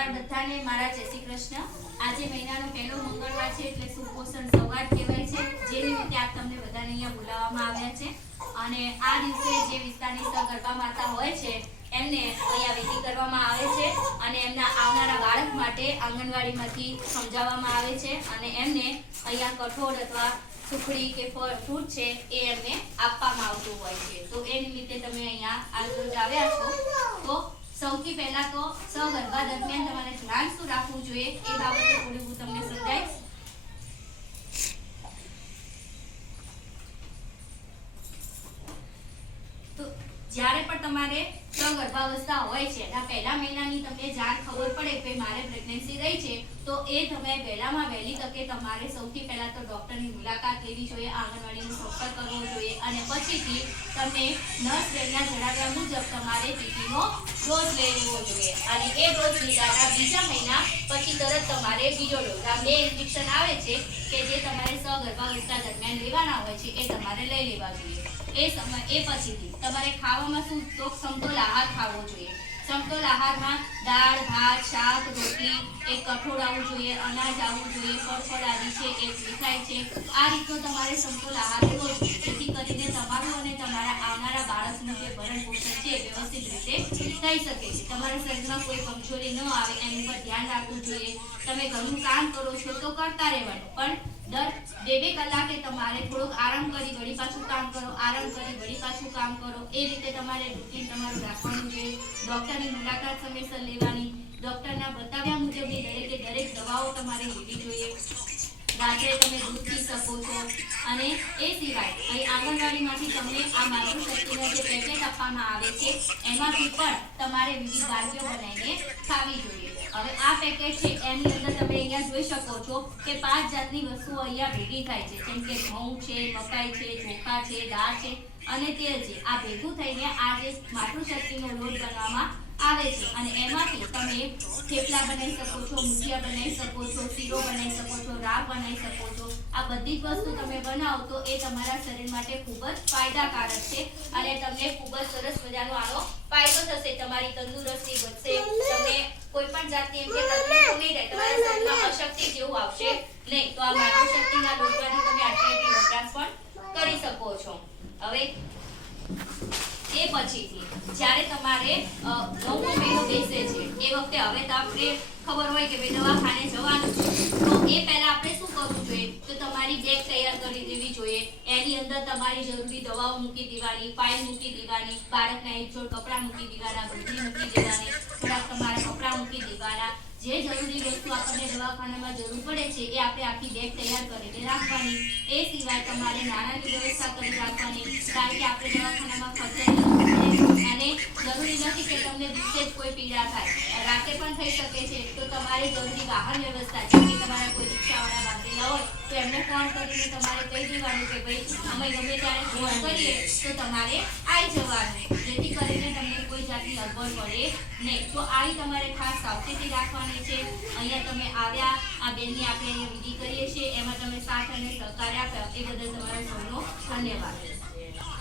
સવાર બધાને મારા જય શ્રી કૃષ્ણ. આજે મહિનાનો પહેલો મંગળવાર છે એટલે સુપોષણ સવાર કહેવાય છે. જે નિમિત્તે આપ તમને બધાને અહીંયા બોલાવવામાં આવ્યા છે. અને આ દિવસે જે વિસ્તારની સગર્ભા માતા હોય છે, એમને અહીંયા વિધિ કરવામાં આવે છે અને એમના આવનારા બાળક માટે આંગણવાડીમાંથી સમજાવવામાં આવે છે અને એમને અહીંયા કઠોળ અથવા સુખડી કે ફળ, ફ્રૂટ છે એ એમને આપવામાં આવતું હોય છે. તો એ નિમિત્તે તમે અહીંયા રોજ આવ્યા છો. તો સૌથી પહેલા તો સગર્ભા દરમિયાન તમારે ધ્યાન શું રાખવું જોઈએ એ બાબતે થોડી હું તમને સમજાવીશ. તો જ્યારે પણ તમારે સગર્ભાવસ્થા હોય છે એના પહેલા મહિનાની તમને જાણ ખબર પડે કે મારે પ્રેગ્નન્સી રહી છે તો એ તમે વહેલામાં વહેલી તકે તમારે સૌથી પહેલાં તો ડોક્ટરની મુલાકાત લેવી જોઈએ આંગણવાડીનો સંપર્ક કરવો જોઈએ અને પછીથી તમે નર્સ બેનના જણાવ્યા મુજબ તમારે ટીટીનો ડોઝ લઈ લેવો જોઈએ અને એ ડોઝ બીજા મહિના પછી તરત તમારે બીજો ડોઝ બે ઇન્જેક્શન આવે છે કે જે તમારે સગર્ભાવસ્થા દરમિયાન લેવાના હોય છે એ તમારે લઈ લેવા જોઈએ એ સમય, એ પછીથી. તમારે ખાવામાં શું તો સમતોલ આહાર ખાવો જોઈએ. સમતોલ આહારમાં દાળ, ભાત, શાક, રોટલી એક કઠોળ આવવું જોઈએ, અનાજ આવવું જોઈએ, ફળ ફળ આદિ છે, એ દેખાય છે. આ રીતનો તમારે સમતોલ આહાર લેવો જોઈએ. તમારું અને તમારા આવનારા બાળકનું જે ભરણ પોષણ છે વ્યવસ્થિત રીતે થઈ શકે છે. તમારા શરીરમાં કોઈ કમજોરી ન આવે, એની પર ધ્યાન રાખવું જોઈએ. તમે ઘરનું કામ કરો છો તો કરતા રહેવાનું. પણ દર બે બે કલાકે તમારે થોડોક આરામ કરી વળી પાછું કામ કરો, આરામ કરી વળી પાછું કામ કરો. એ રીતે તમારે રૂટીન તમારું રાખવાનું જોઈએ ડૉક્ટરની મુલાકાત સમયસર લેવાની. ડૉક્ટરના બતાવ્યા મુજબની દરેકે દરેક દવાઓ તમારે લેવી જોઈએ. રાત્રે તમે દૂધ શકો છો. અને એ સિવાય, અહીં આંગણવાડીમાંથી તમને આ માતૃશક્તિનો જે પેકેટ આપવામાં આવે છે, એમાંથી પણ તમારે વિવિધ વાનગીઓ બનાવીને ખાવી જોઈએ. હવે આ પેકેટ છે, એની અંદર તમે અહીંયા જોઈ શકો છો કે પાંચ જાતની વસ્તુઓ અહીંયા ભેગી થાય છે. જેમ કે ઘઉં છે, મકાઈ છે, ચોખા છે, દાળ છે અને તેલ છે. આ ભેગું થઈને આ જે માતૃશક્તિનો લોટ બનાવવામાં આવે છે. અને એમાંથી તમે થેપલા બનાવી શકો છો મુઠિયા બનાવી શકો છો, શીરો બનાવી શકો છો રાબ બનાવી શકો છો. આ બધી જ વસ્તુ તમે બનાવો તો એ તમારા શરીર માટે ખૂબ જ ફાયદાકારક છે. અને તમને ખૂબ જ સરસ મજાનો આનો ફાયદો થશે. તમારી તંદુરસ્તી વધશે. તમને કોઈ પણ જાતની એમ કે તકલીફ નહીં રહે. તમારા શરીરમાં અશક્તિ જેવું આવશે નહીં. તો આ માતૃશક્તિના લોટમાંથી તમે આટલી વપરાશ પણ કરી શકો છો. હવે એ પછીથી. જ્યારે તમારે નવમો મહિનો બેસે છે, એ વખતે હવે તો આપણે ખબર હોય કે ભાઈ દવાખાને જવાનું છે. તો એ પહેલા આપણે શું કરવું જોઈએ? તો તમારી બેગ તૈયાર કરી દેવી જોઈએ. એની અંદર તમારી જરૂરી દવાઓ મૂકી દેવાની, ફાઇલ મૂકી દેવાની, બાળકના એક કપડાં મૂકી દેવાના, બધી મૂકી દેવાની, થોડાક તમારા કપડાં મૂકી દેવાના, જે જરૂરી આપણને દવાખાનામાં જરૂર પડે છે એ આપણે આખી બેગ તૈયાર કરીને રાખવાની. એ સિવાય તમારે નાણાંની વ્યવસ્થા કરી રાખવાની, કારણ કે આપણે દવાખાનામાં ખર્ચાઈ અને જરૂરી નથી કે તમને દિવસે જ કોઈ પીડા થાય. રાતે પણ થઈ શકે છે. તો તમારે જરૂરી વાહન વ્યવસ્થા છે કે તમારા કોઈ રિક્ષાવાળા બાંધેલા હોય, તો એમને ફોન કરીને તમારે કહી દેવાનું કે ભાઈ, અમે ગમે ત્યારે ફોન કરીએ, તો તમારે આવી જવાનું. જેથી કરીને તમને કોઈ જાતની અગવડ પડે નહીં તો આવી તમારે ખાસ સાવચેતી રાખવાની છે. અહીંયા તમે આવ્યા, આ બેનની આપણે અહીંયા વિધિ કરીએ છીએ. એમાં તમે સાથ અને સહકાર આપ્યા. એ બદલ તમારો સૌનો ધન્યવાદ.